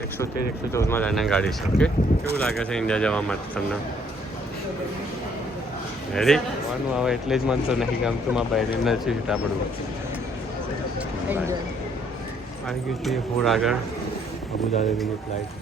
113, 114 લાઈનની ગાડી છે. ઓકે, કેવું લાગે છે ઇન્ડિયા જવા માટે તમને? રેડી? જવાનું આવે એટલે જ મન તો નહીં ગમતું. માં બહાર નથી જતા પડવું. આવી ગયું છે ફૂડ આગળ અબુધાબીની ફ્લાઇટ.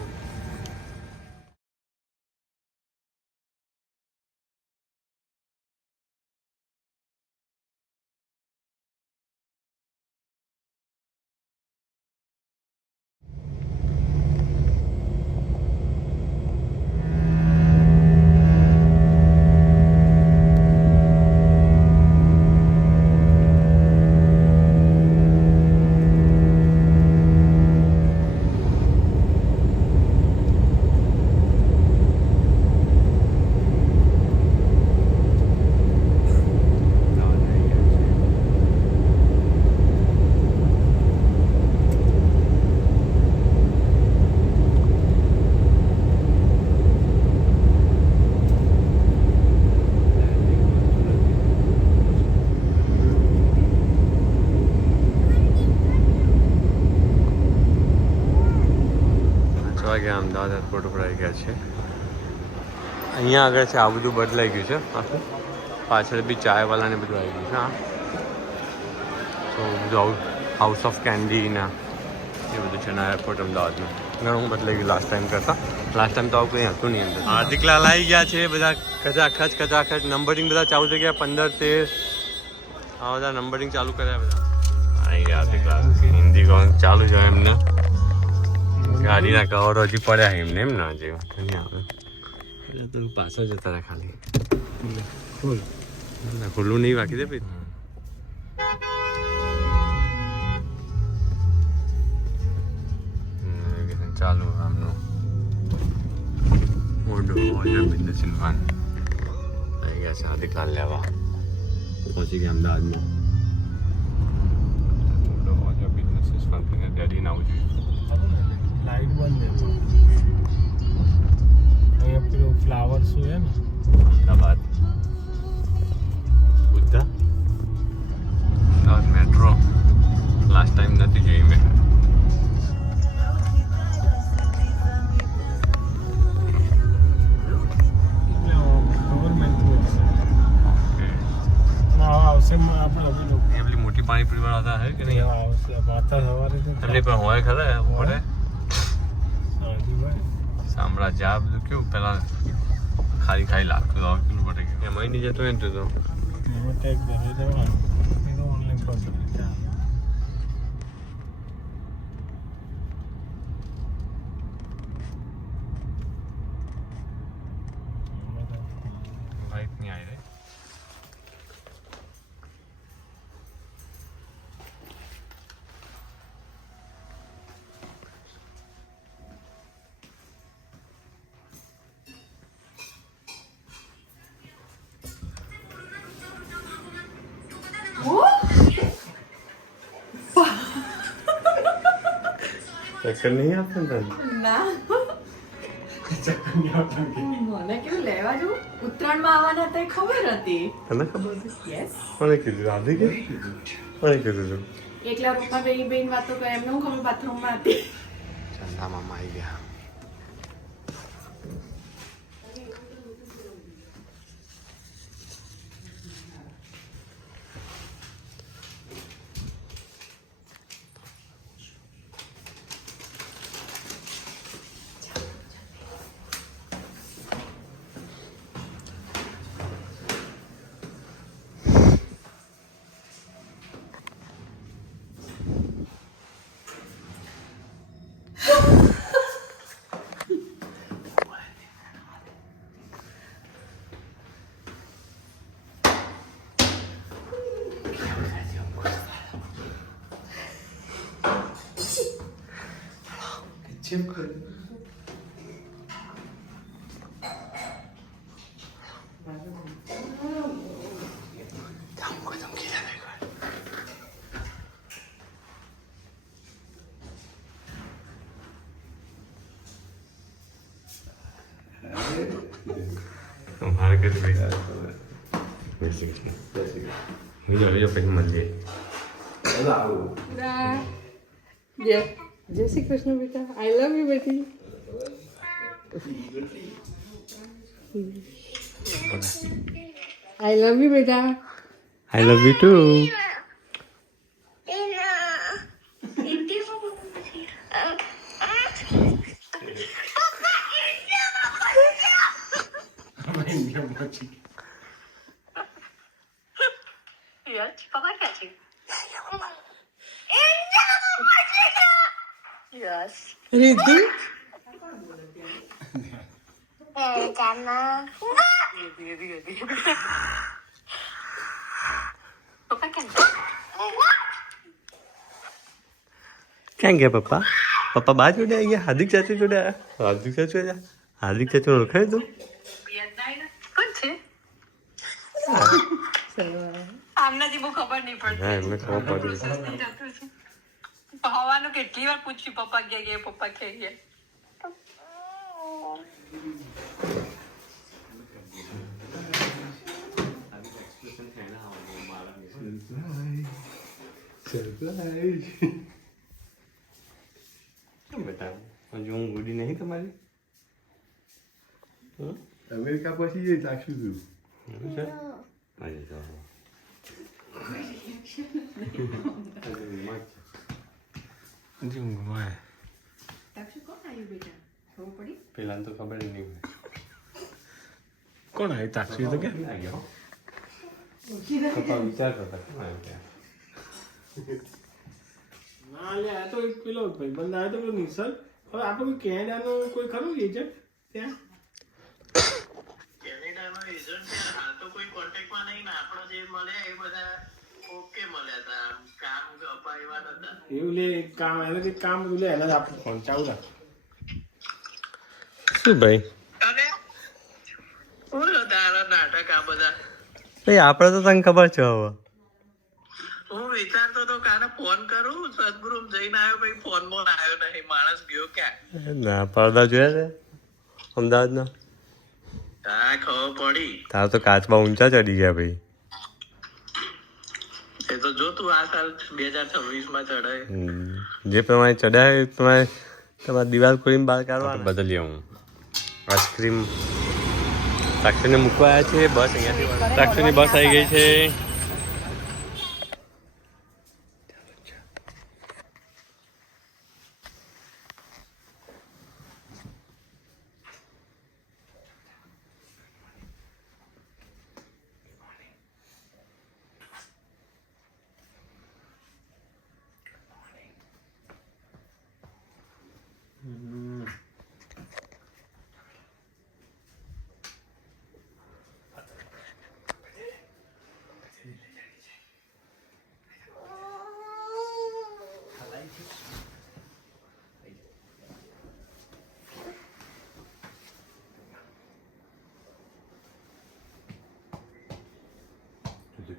અમદાવાદ એરપોર્ટ ઉપર આવી ગયા છે. અહીંયા આગળ છે આ બધું બદલાઈ ગયું છે આખું. પાછળ બી ચાયવાલા ને બધું આવી ગયું છે. હા, તો બધું હાઉસ ઓફ કેન્ડી ના એ બધું છે ના એરપોર્ટ અમદાવાદનું. ઘણું બદલાઈ ગયું લાસ્ટ ટાઈમ કરતાં. લાસ્ટ ટાઈમ તો આવું કંઈ હતું નહીં અંદર. હાર્દિક લાલ આવી ગયા છે. બધા કચાખચ નંબરિંગ બધા ચાલુ થઈ ગયા. 15, 13 આ બધા નંબરિંગ ચાલુ કર્યા. બધા આવી ગયા હાર્દિક લાલ. હિન્દી કોણ ચાલુ છે એમને. ગાડીના કવરો હજી પડ્યા એમને એમ ના જેવું નહીં આવે એટલે તો પાછળ જતા રહ્યા ખાલી. ખોલ ના ખુલ્લું નહીં બાકી દે ભાઈ. ચાલુ આમનું મોઢું બિઝનેસ ઇન્વાન આવી ગયા છે હાર્દિક લાલ લેવા. પહોંચી ગયા અમદાવાદમાં. બિઝનેસ ડેડી ના આવું જોઈએ. લાઈટ બંધ અહીંયા પેલું ફ્લાવર શું છે ને Ahmedabad Buddha Ahmedabad metro last time નથી જોઈ મેં. પેલી મોટી પાણીપુરી વાળા હે કે નહીં? એમની પણ હોય ખરા પડે સાંભળા જ્યાં બધું કેવું પેલા ખાઈ લાગતું હવે પેલું પડે ગયું એમાં નહીં જતો ને તો લાઈટ નહીં આવી રહી. ચક્કર નહીં આપતા તને? ના મને કેવું લેવા જવું ઉત્તરાયણમાં આવવાના હતા એ ખબર હતી. તને ખબર હતી? યસ. કોને કીધું? રાધિકે કોને કીધું? એકલા રૂપા બેન વાતો કરે એમને હું ખબર બાથરૂમમાં હતી. ચંદા મામા આવી ગયા. Чем курить? हमारे के तो बेकार बेसिक मुझे अभी जो पहले मर गए જે જય શ્રી કૃષ્ણ બેટા. આઈ love you Beti. I love you બેટા. આઈ લવ યુ ટુ. રીતુ ક્યાં ગયા પપ્પા? પપ્પા બહાર જોડે આવી ગયા. હાર્દિક ચાચુ જોડે આવ્યા. હાર્દિક ચાચુ આવ્યા. હાર્દિક ચાચુ ઓળખાય તું? આમનાથી બહુ ખબર નહીં પડતી. હા એમને ખબર પડી. હવાનું કેટલી વાર પૂછ્યું પપ્પા ક્યાં ગયા, પપ્પા ક્યાં ગયા. કેમ બેટા હજુ ઊંઘ ઉડી નહીં તમારી? અમેરિકા પછી એ ચાખશું તું. એવું છે? આજે તો હજી ઊંઘમાં. સાક્ષી કોણ આવ્યું બેટા? ખબર પડી? પેલા તો ખબર જ નહીં. કોણ આવી તાક્ષી તો કે લાગ્યો પપ્પા વિચાર કરતા કેમ આવ્યો ત્યાં? ના લે આ તો એક પેલો ભાઈબંધ આવ્યો તો પેલો નિસલ. હવે આપણે કોઈ કેનેડાનો કોઈ ખરું એજન્ટ ત્યાં? કેનેડાનો એજન્ટ છે હાલ તો કોઈ કોન્ટેક્ટમાં નહીં ને આપણો જે મળ્યા એ બધા ઓકે મળ્યા હતા કામ અપાવ્યા હતા. એવું લે એક કામ એને કંઈક કામ હતું લે એના જ આપણે ફોન ચાલુ રાખ. શું ભાઈ? અને બોલો તારા નાટક આ બધા. ભાઈ આપણે તો તને ખબર છે હવે. હું વિચારતો તો કાને ફોન કરું સદગુરુ જઈને આવ્યો પછી ફોનમાં આવ્યો નહીં માણસ ગયો ક્યાં. ના પડદા જોયા છે અમદાવાદના? હા ખબર પડી. તારા તો કાચમાં ઊંચા ચડી ગયા ભાઈ. એ તો જો તું આ સાલ 2026 ચડાય. જે પ્રમાણે ચડ્યા એ પ્રમાણે તમારે દિવાલ ખોલીને બહાર કાઢવા બદલી હું આઈસ્ક્રીમ સાક્ષીને મૂકવા આવ્યા છે. બસ અહીંયાથી સાક્ષીની બસ આવી ગઈ છે.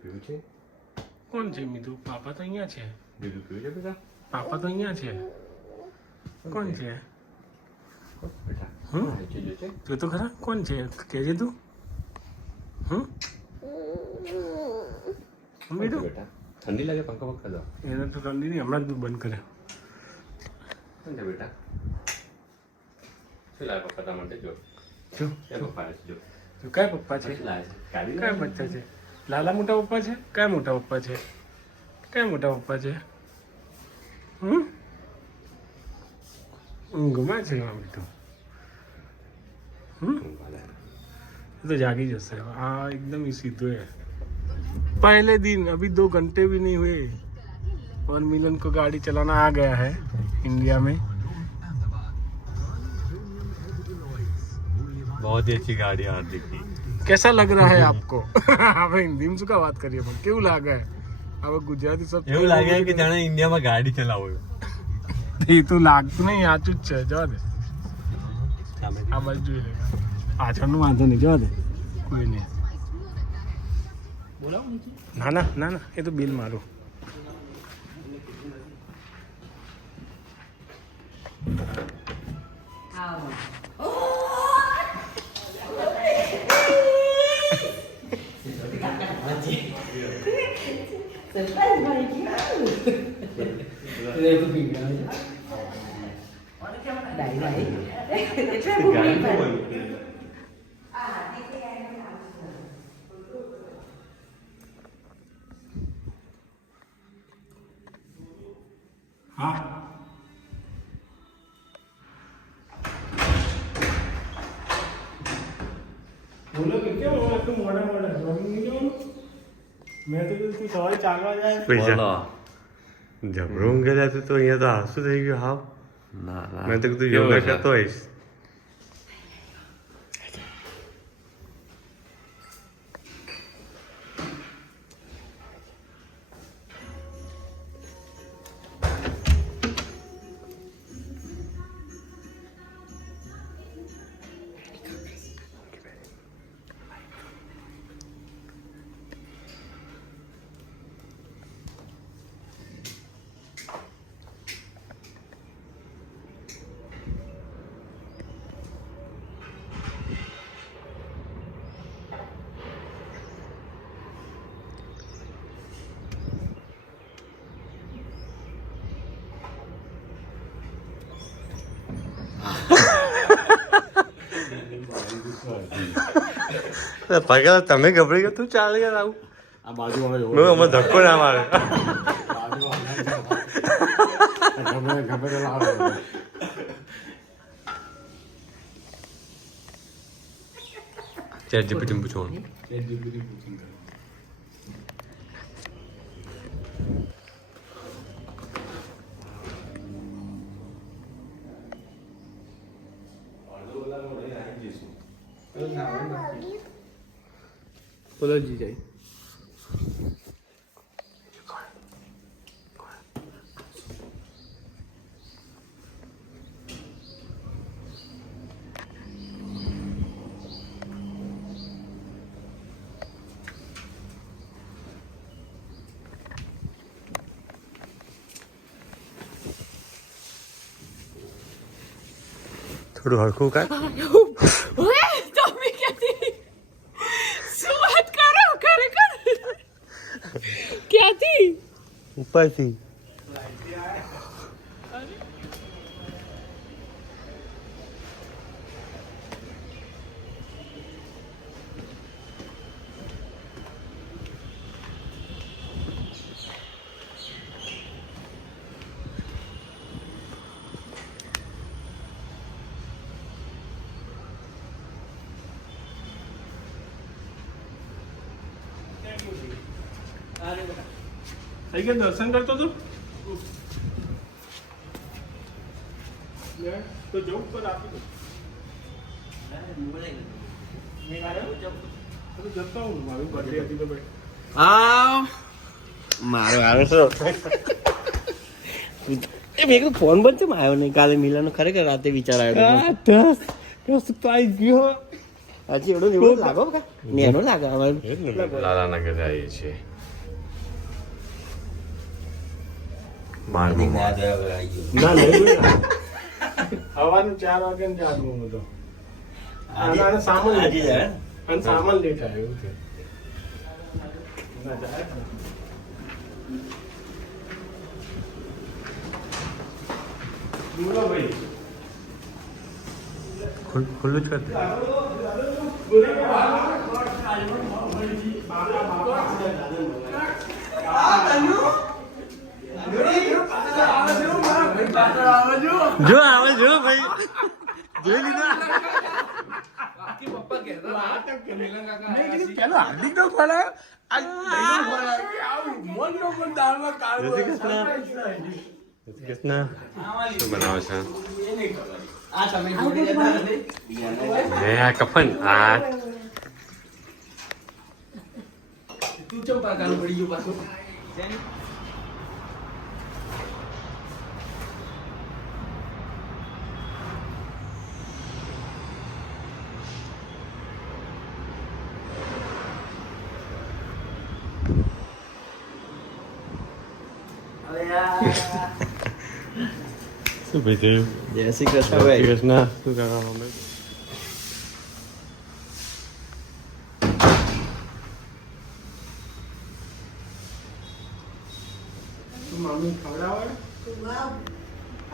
પીવું છે? કોણ છે મીધુ? પાપા તો અહીંયા છે. દૂધ પીવું છે બેટા? પાપા તો અહીંયા છે. કોણ છે? બેટા હમ? જો છે જો તો ખરા કોણ છે કહેજે તું. હમ મીઠું બેટા ઠંડી લાગે પંખો પંખા દો. એને તો ઠંડી નહીં હમણાં જ બંધ કર્યો. શું છે બેટા? શું લાગે પપ્પા તમારે જો જો એ પપ્પા જો જો કયા પપ્પા છે? શું લાગે કાઢી કયા બચ્ચા છે? લાલા મોટા પપ્પા છે? કયા મોટા પપ્પા છે? કયા મોટા પપ્પા છે? હમ ઊંઘમાં છે એમાં મીઠું. ये तो जाग ही जैसे हाँ एकदम ही सीधे है. पहले दिन अभी 2 घंटे भी नहीं हुए और मिलन को गाड़ी चलाना आ गया है इंडिया में. बहुत ही अच्छी गाड़ी हार्दिक की. कैसा लग रहा है आपको? अब हिंदी में શું વાત કરીએ પણ કેવું લાગે? હવે ગુજરાતી શબ્દ એવું લાગે કે જાણે ઇન્ડિયામાં ગાડી ચલાવો. એ તો લાગતું નહીં સાચું જ છે. જવા દે આ બાજુ જોઈ લે. પાછળનું વાંધો નહીં જવા દે કોઈ નહીં. ના ના ના ના એ તો બિલ મારું. ભાઈ એટલે ભૂમિ પર हाँ बोलो कि क्यों आटલું મોડા જોગિંગ નહીં જવાનું મેં તો કીધું તું સવારે ચાલવા જાય પૈસા જબરો ઊંઘેલા તું તો અહીંયા તો હાસું થઈ ગયું હાવ મેં તો કીધું યોગા કરતો હોઈશ પગલા તમે ગભરાઈ ગયો તું ચાલે યાર આવું આ બાજુવાળો મેં આમાં ધક્કો ના મારે ગમે લાવે ચેટ જીપીટી પૂછવાનું ChatGPT પૂછીને કરે. બોલો જીજાઈ થોડું હળખું કાઢ ઓએ તમે ક્યાંથી શું વાત કરો ખરેખર ક્યાંથી ઉપરથી થઈ ગયા દર્શન કરતો તો તો જવું પર આપી દો જતો હું મારું બર્થડે હતી તો ભાઈ મારો આવે છે એ મેં કોઈ ફોન બંધ કેમ આવ્યો નહીં કાલે મિલાનો ખરેખર રાતે વિચાર આવ્યો હજી એવડો એવડો લાગો કા નેનો લાગે અમારે લાલાના ઘરે આવીએ છીએ મારું ના નહીં હવાનું 4 વાગે ને જાગવું હું તો અને સામાન આજે જાય અને સામાન લેટ આવ્યો એવું છે ના જાય બોલો ભાઈ ખુલ્લું જ કરते જો આવે જો ભાઈ જોઈ લીધા હાર્દિક નો ફોન કૃષ્ણ શું બનાવે છે આ કફન આ તું ચંપા કામ પડી ગયો પાછો શું ભાઈ થયું જય શ્રી કૃષ્ણ ભાઈ કૃષ્ણ શું કરવા મમ્મી મમ્મી ખવડાવે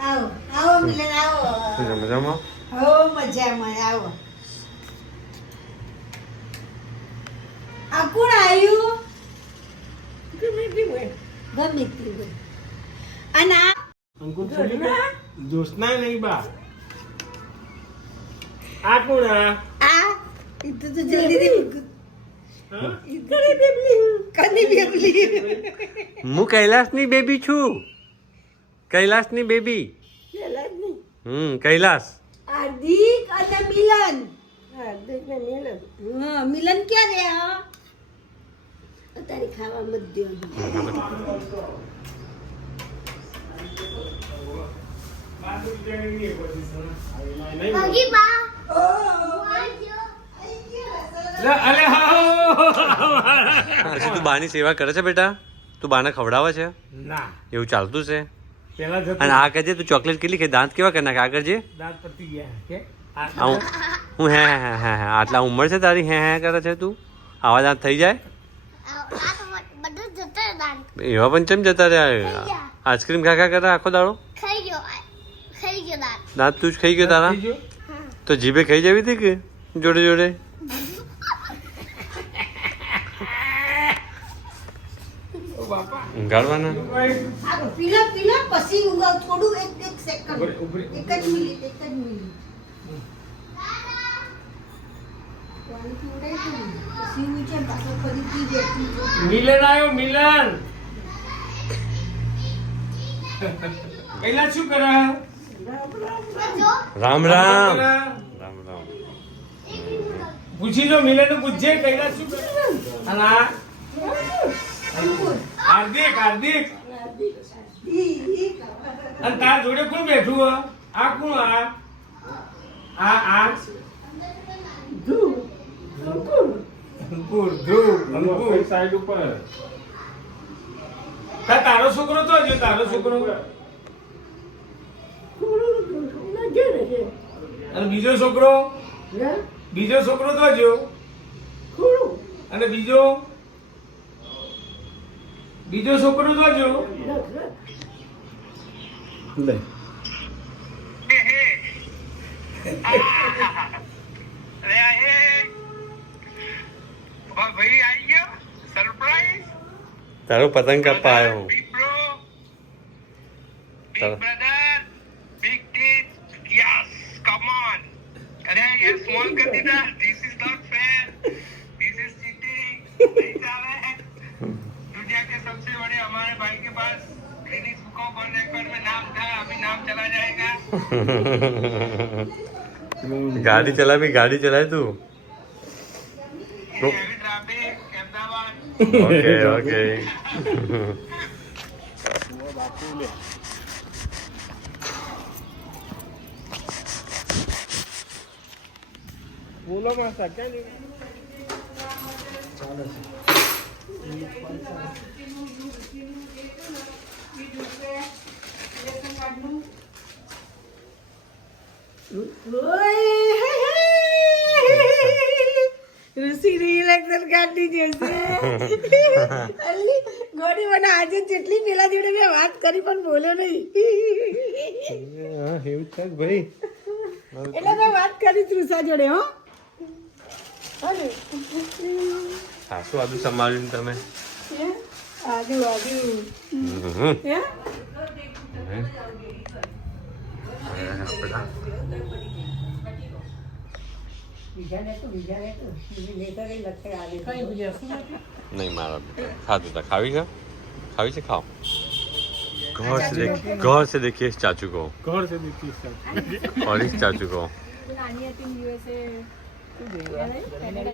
આવો આવો મિલન આવો મજામાં હો મજામાં આવો આ કોણ આવ્યું ગમે તે હોય અને આ અંકુર ચલી ગઈ જોશના નહીં બા આ કોણ આ ઇતો તો જલ્દી કરે બેબલી કની બેબલી હું કૈલાસની બેબી છું કૈલાસની બેબી કૈલાસ હાર્દિક અને મિલન હા મિલન ક્યાં રહ્યા અત્યારે ખાવા મત દો પછી તું બાની સેવા કરે છે બેટા તું બાને ખવડાવે છે ના એવું ચાલતું છે પેલા જતું અને આ કહેજે તું ચોકલેટ કેટલી ખાઈ દાંત કેવા કરી નાખે આ કરજે દાંત પતી ગયા કે હું હે હે હે હે આટલા ઉંમર છે તારી હે હે કરે છે તું આવા દાંત થઈ જાય એવા પણ ચમ જતા રહ્યા આઈસ્ક્રીમ ખા ખા કરે આખો દાડો દાંત તું જ ખાઈ ગયો તારા તો જીભે ખાઈ જવી હતી કે જોડે જોડે ઊંઘાડવાના પીલા પીલા પછી ઊંઘાવ થોડું એક સેકન્ડ એક જ મિનિટ પછી નીચે પાછો ફરીથી બેઠી મિલન આવ્યો મિલન કૈલાસ શું કરે રામ રામ રામ રામ પૂછી લો મિલન પૂછજે કૈલાસ શું કરે અને આ હાર્દિક હાર્દિક અને તાર જોડે કોણ બેઠું હે? આ કોણ આ અંકુર ધ્રુવ અંકુર સાઈડ ઉપર તારો છોકરો તો હજુ તારો છોકરો અને બીજો છોકરો તો હજુ અને બીજો છોકરો તો હજુ લે ભાઈ આવી ગયો સરપ્રાઈઝ તારો પતંગ કાપવા આવ્યો હું Big bro, big brother, big teeth, yes, come on. अरे ये small कर दीदा, this is not fair, this is cheating, नहीं चाले. दुनिया के सबसे बड़े हमारे भाई के पास Guinness book of world record में नाम था, अभी नाम चला जाएगा. गाड़ी चलाए तू Heavy traffic, Ahmedabad. ओके બોલો માસા ક્યાં લેવું ઋષિ રિલેક્શન કાઢી જશે અલી ગોડી મને આજે જેટલી પેલા જોડે મેં વાત કરી પણ બોલ્યો નહીં એવું છે ભાઈ એટલે મેં વાત કરી તૃષા જોડે હો સાસુ આદુ સંભાળ્યું તમે આજુ હે नहीं मारा खाते था खावी से खाओ गौर से देखिए इस चाचू को ઘર से देखिए इसका और इस चाचू को